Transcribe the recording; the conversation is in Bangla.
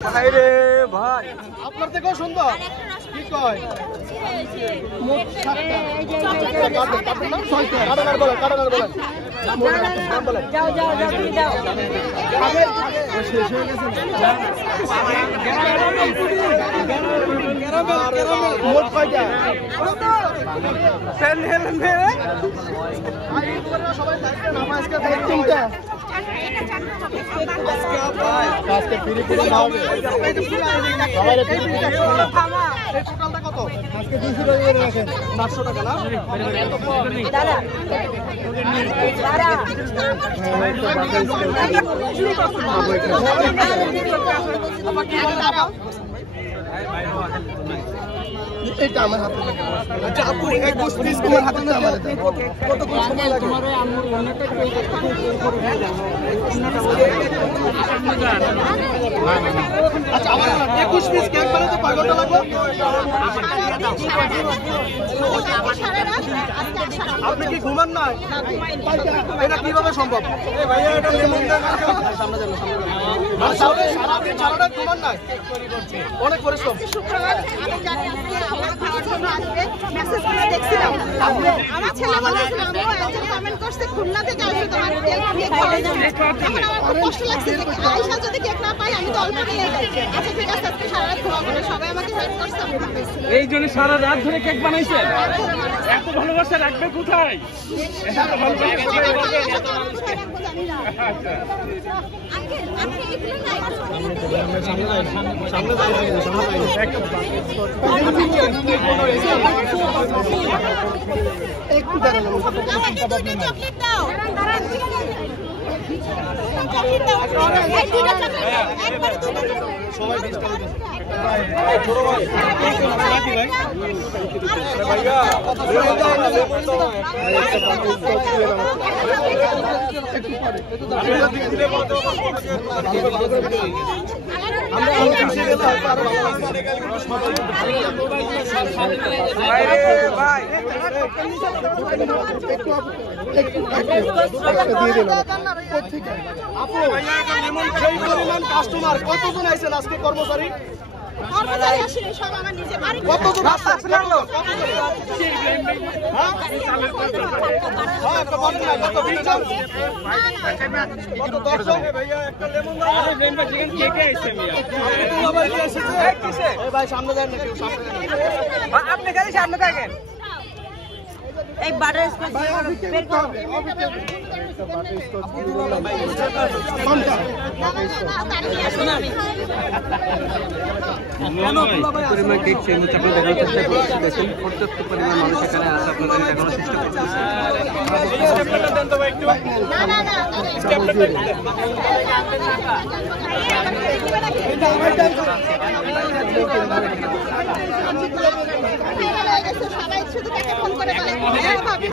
ভাইরে ভাই আপনার থেকেও সুন্দর কি কয় মোট 7টা আপনার নাম ছয়টা কাটার বলেন যাও তুমি যাও শেষ হয়ে গেছে মোট কয়টা স্যান্ডেল মেরে সবাই থাকবেন আমার আজকে তিনটা আজকে ফ্রি করে দাও সবাই এই টোটালটা কত আজকে 200 টাকা করে রাখেন 500 টাকা না দাদা এটা আমার হাতে আচ্ছা আপু এক গোস পিস তোমার হাতে না আমার হাতে কতক্ষণ সময় লাগে আচ্ছা আমার 21 পিস কেক বানাতে কয় ঘন্টা লাগবে আপনি কি ঘুমান না এটা কিভাবে সম্ভব এই ভাইয়া এটা কেমন সামনে যান সারাদিন সারাটা ঘুমান না অনেক পরিশ্রম শুক্রবার আমি জানি আমার খাওয়ার জন্য আসবে মেসেজ করে দেখছিলাম আমার ছেলে বলেছিল আমি একজন কমেন্ট করতে খুলনা থেকে আসবে তোমার কেক খাওয়ার জন্য এখন আমার খুব কষ্ট লাগছে যে আয়েশা যদি কেক না পাই আমি তো অল্প নিয়ে যাই আচ্ছা ঠিক আছে আজকে সারা রাত ঘুমাবো না সবাই আমাকে হেল্প করছে আমি পাইছি এই জন্য সারা রাত ধরে কেক বানাইছেন এত ভালোবাসা রাখবে কোথায় এত ভালোবাসা জানি না আঙ্কেল আপনি এগুলো নাই সামনে একটু দাঁড়ানো চকলেট দাও চকলেট দাও এই দুটো চকলেট একবারে দুটো সবাই ডিস্টার্ব ছোট ভাই ভাইয়া কাস্টমার কতজন আইছেন আজকে কর্মচারী কর্মচারী আসলে সব আমার নিজে বাড়ি কতজন আসছেন ভাই সামনে যান না কেউ সামনে আপনি খালি সামনে থাকেন এই বাটার স্কচ বের করো পরিমাণ কেক সেই মুহূর্তে আপনি দেখানোর চেষ্টা করছি দেখুন পর্যাপ্ত পরিমাণ মানুষ এখানে আসে আপনাদের দেখানোর চেষ্টা করতেছে সবাই শুধু ফোন করে বলে